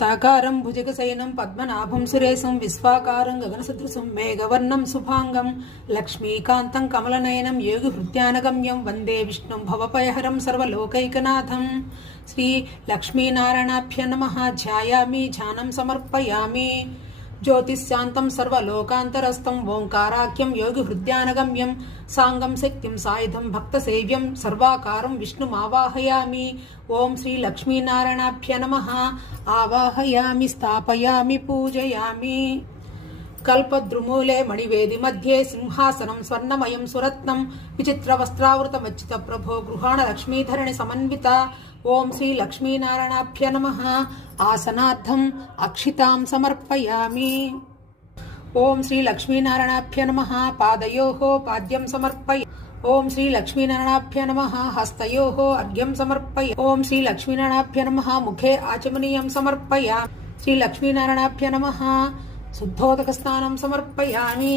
తాకారం భుజగశయనం పద్మనాభం సురేశం విశ్వాకారం గగనసదృశం మేఘవర్ణం శుభాంగం లక్ష్మీకాంతం కమలనయనం యోగి హృద్యానగమ్యం వందే విష్ణుం భవపయహరం సర్వలోకైకనాథం. శ్రీ లక్ష్మీనారాయణాభ్య నమ. ధ్యాయామి ధ్యానం సమర్పయామి. జ్యోతిశాంతం సర్వలోకాంతరస్థం ఓంకారాఖ్యం యోగి హృద్యానగమ్యం సాంగం శక్తిం సాయుధం భక్త సేవ్యం సర్వాకారం విష్ణుమావాహయామి ఓం శ్రీ లక్ష్మీనారాయణాభ్య నమ ఆవాహయామి స్థాపయామి పూజయామి కల్పద్రుమూలే మణివేది మధ్యే సింహాసనం స్వర్ణమయం సురత్నం విచిత్ర వస్త్రావృతమచ్చిత ప్రభో గృహాణ లక్ష్మీధరణి సమన్విత. ఓం శ్రీ లక్ష్మీనారాయణాభ్య నమ. ఆసనార్థం అక్షితాం సమర్పయామి. ఓం శ్రీ లక్ష్మీనారాయణాభ్య నమ. పాదయో పాద్యం సమర్పయ. ఓం శ్రీ లక్ష్మీనారాయణాభ్య నమ. హస్తయో అర్ఘ్యం సమర్పయ. ఓం శ్రీ లక్ష్మీనారాయణాభ్య నమ. ముఖే ఆచమనీయం సమర్పయ. శ్రీ లక్ష్మీనారాయణాభ్య నమ. శుద్ధోదక స్నానం సమర్పయామి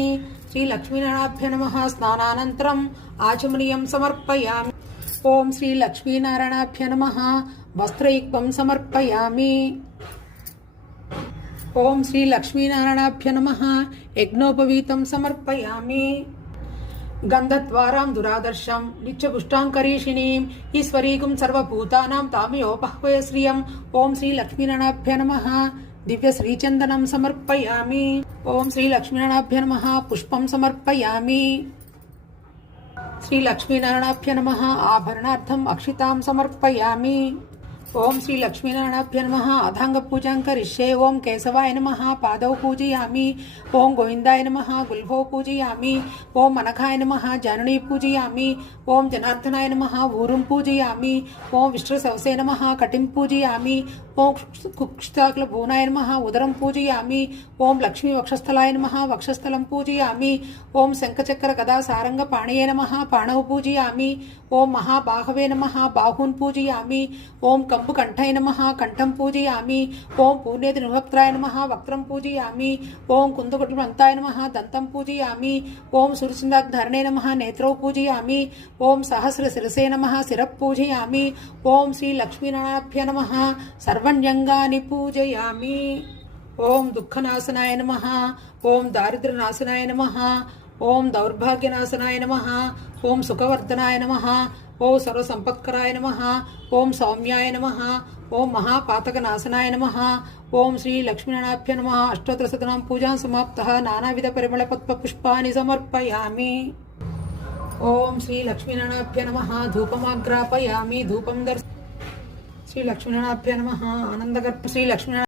శ్రీ లక్ష్మీనారాయణాభ్య నమ స్నానానంతరం ఆచమనీయం సమర్పయామి ఓం శ్రీ లక్ష్మీనారాయణాభ్య నమ వస్త్రయుక్తం సమర్పయామి ఓం శ్రీ లక్ష్మీనారాయణాభ్య నమ యజ్ఞోపవీతం సమర్పయామి గంధద్వారాం దురాదర్శం నిత్యపుష్టాంకరీషిణీం ఈశ్వరీకుం సర్వభూతానాం తామయోపహ్వయ శ్రియం ఓం శ్రీ లక్ష్మీనారాయణాభ్య నమ దివ్య శ్రీచందనం సమర్పయామి ఓం శ్రీ లక్ష్మీనారాయణాభ్య నమ పుష్పం సమర్పయామి శ్రీ లక్ష్మీనారాయణాభ్య నమ ఆభరణార్థం అక్షితాం సమర్పయామి ఓం శ్రీ లక్ష్మీనారాయణాభ్య నమ. అధాంగ పూజాం కరిష్యే. ఓం కేశవాయ నమ. పాదౌ పూజయామి. ఓం గోవిందాయ నమ. గుల్భో పూజయామి. ఓం అనఘాయ నమ. జననీ పూజయామి. ఓం జనార్దనాయ నమ. ఊరుం పూజయామి. ఓం విష్ణుసవసే నమ. కటిం పూజయామి. ఓం కుక్షాకుల భూనాయ నమ. ఉదరం పూజయామి. ఓం లక్ష్మీ వక్షస్థలాయ నమ. వక్షస్థలం పూజయామి. ఓం శంఖచక్ర గదా సారంగ పాణయే నమ. పాణౌ పూజయామి. ఓం మహాబాహవే నమ. బాహూన్ పూజయామి. ఓం కంబు కంఠాయ నమ కంఠం పూజయామి ఓం పూర్ణేతి నిభక్త్రాయ నమ వక్త్రం పూజయామి ఓం కుందకుటి కుందకుటుంబంతాయ నమ దంతం పూజయామి ఓం సురసిందాగ్ధరణే నమ నేత్రౌ పూజయామి ఓం సహస్ర శిరసే నమ శిర పూజయామి ఓం శ్రీ లక్ష్మీనారాయణాభ్య నమ సర్వణ్యంగాని పూజయామి ఓం దుఃఖనాశనాయ నమ ఓం దారిద్ర్యనాశనాయ నమ ఓం దౌర్భాగ్యనాశనాయ నమ ఓం సుఖవర్ధనాయ నమ ఓం సర్వసంపత్కరాయ నమ ఓం సౌమ్యాయ నమ ఓం మహాపాతకనాశనాయ నమ ఓం శ్రీ లక్ష్మీనారాయణాభ్య నమ అష్టోత్తరశతనాం పూజా సమాప్త నానావిధ పరిమళ పుష్పాన్ని సమర్పయామి. ఓం శ్రీ లక్ష్మీనారాయణాభ్య నమ ధూపమాగ్రాపయామి ధూపం దర్శ శ్రీ లక్ష్మీనారాయణాభ్య నమ ఆనందగర్భ శ్రీ లక్ష్మీ